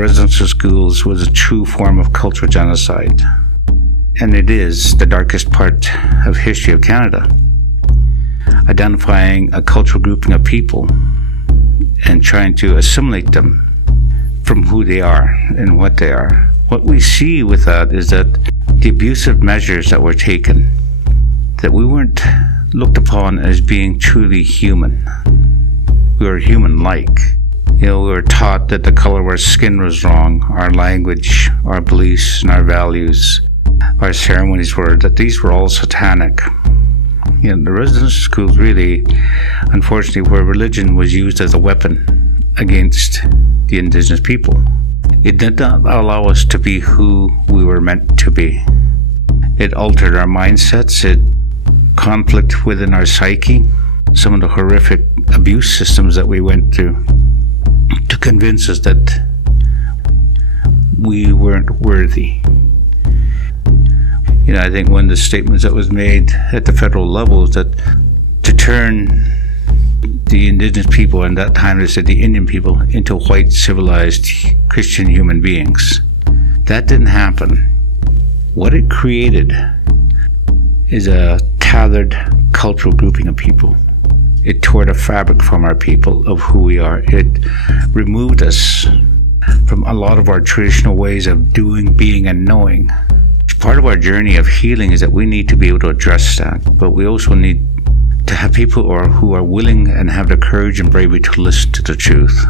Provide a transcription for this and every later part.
residential schools was a true form of cultural genocide. And it is the darkest part of history of Canada. Identifying a cultural grouping of people and trying to assimilate them from who they are and what they are. What we see with that is that the abusive measures that were taken, that we weren't looked upon as being truly human. We were human-like. We were taught that the color of our skin was wrong, our language, our beliefs, and our values, our ceremonies were, that these were all satanic. The residential schools really, unfortunately, where religion was used as a weapon against the Indigenous people. It did not allow us to be who we were meant to be. It altered our mindsets, it conflict within our psyche, some of the horrific abuse systems that we went through to convince us that we weren't worthy. I think one of the statements that was made at the federal level is that to turn the Indigenous people, and that time they said the Indian people, into white civilized Christian human beings. That didn't happen. What it created is a tethered cultural grouping of people. It tore the fabric from our people of who we are. It removed us from a lot of our traditional ways of doing, being, and knowing. Part of our journey of healing is that we need to be able to address that, but we also need to have people who are willing and have the courage and bravery to listen to the truth.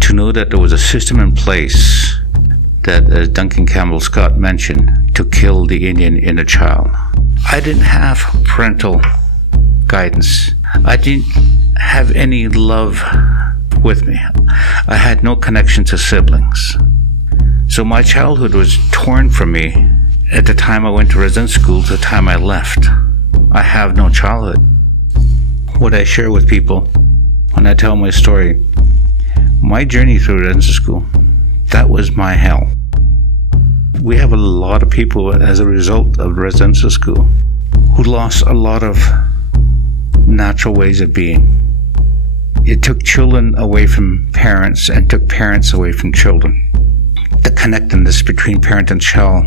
To know that there was a system in place that, as Duncan Campbell Scott mentioned, to kill the Indian inner child. I didn't have parental guidance. I didn't have any love with me. I had no connection to siblings. So my childhood was torn from me at the time I went to residential school to the time I left. I have no childhood. What I share with people when I tell my story, my journey through residential school, that was my hell. We have a lot of people as a result of residential school who lost a lot of natural ways of being. It took children away from parents and took parents away from children. The connectedness between parent and child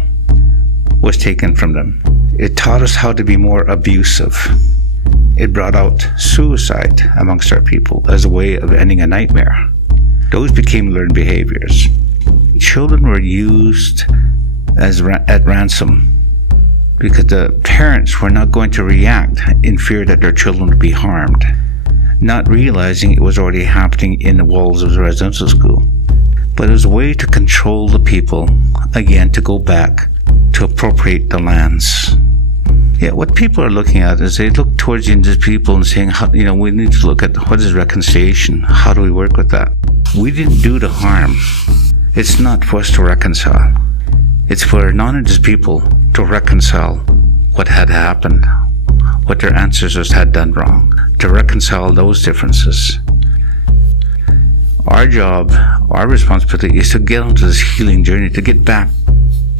was taken from them. It taught us how to be more abusive. It brought out suicide amongst our people as a way of ending a nightmare. Those became learned behaviors. Children were used as at ransom because the parents were not going to react in fear that their children would be harmed, not realizing it was already happening in the walls of the residential school. But it was a way to control the people, again, to go back, to appropriate the lands. What people are looking at is they look towards the Indigenous people and saying, we need to look at what is reconciliation, how do we work with that? We didn't do the harm. It's not for us to reconcile. It's for non-Indigenous people to reconcile what had happened, what their ancestors had done wrong, to reconcile those differences. Our job, our responsibility is to get onto this healing journey, to get back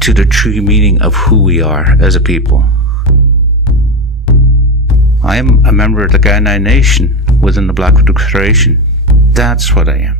to the true meaning of who we are as a people. I am a member of the Kainai Nation within the Blackfoot Declaration. That's what I am.